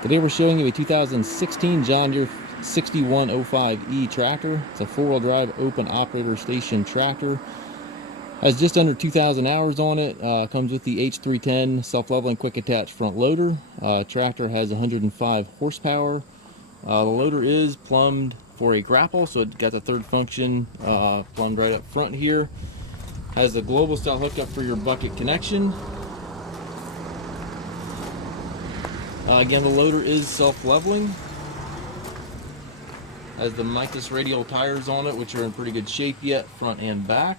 Today we're showing you a 2016 John Deere 6105E tractor. It's a four-wheel drive open operator station tractor. Has just under 2,000 hours on it. Comes with the H310 self-leveling quick attach front loader. Tractor has 105 horsepower. The loader is plumbed for a grapple, so it got the third function plumbed right up front here. Has the global style hookup for your bucket connection. Again, the loader is self-leveling. Has the Mitas Radial tires on it, which are in pretty good shape yet, front and back.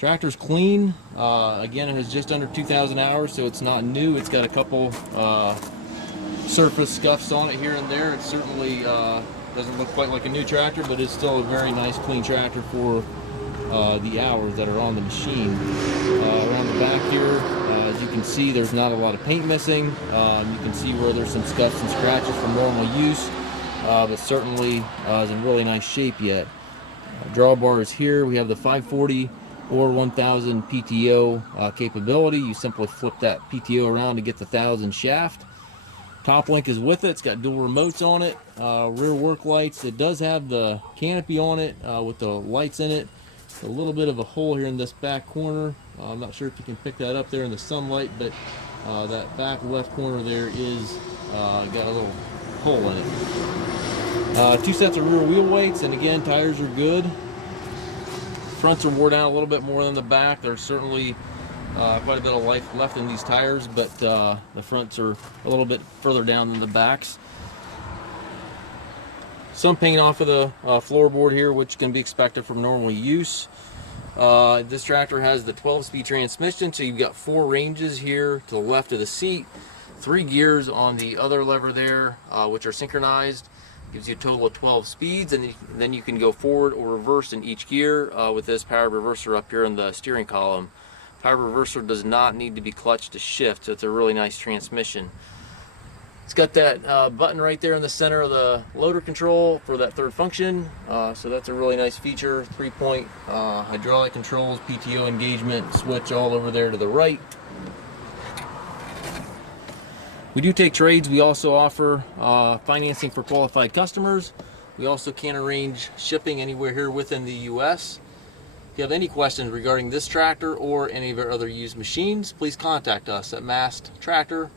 Tractor's clean. Again, it has just under 2,000 hours, so it's not new. It's got a couple surface scuffs on it here and there. It certainly doesn't look quite like a new tractor, but it's still a very nice, clean tractor for the hours that are on the machine. Around the back here, as you can see, there's not a lot of paint missing. You can see where there's some scuffs and scratches from normal use, but certainly is in really nice shape yet. Drawbar is here. We have the 540 or 1000 PTO capability. You simply flip that PTO around to get the 1000 shaft. Top link is with it. It's got dual remotes on it. Rear work lights. It does have the canopy on it with the lights in it. A little bit of a hole here in this back corner. I'm not sure if you can pick that up there in the sunlight, but that back left corner there is got a little hole in it. Two sets of rear wheel weights, and again, tires are good. Fronts are wore down a little bit more than the back. There's certainly quite a bit of life left in these tires, but the fronts are a little bit further down than the backs. Some paint off of the floorboard here, which can be expected from normal use. This tractor has the 12-speed transmission, so you've got 4 ranges here to the left of the seat, 3 gears on the other lever there, which are synchronized. Gives you a total of 12 speeds, and then you can go forward or reverse in each gear with this power reverser up here in the steering column. Power reverser does not need to be clutched to shift, so it's a really nice transmission. It's got that button right there in the center of the loader control for that third function, so that's a really nice feature. 3-point hydraulic controls, PTO engagement switch all over there to the right. We do take trades. We also offer financing for qualified customers. We also can arrange shipping anywhere here within the US. If you have any questions regarding this tractor or any of our other used machines, please contact us at masttractor.com.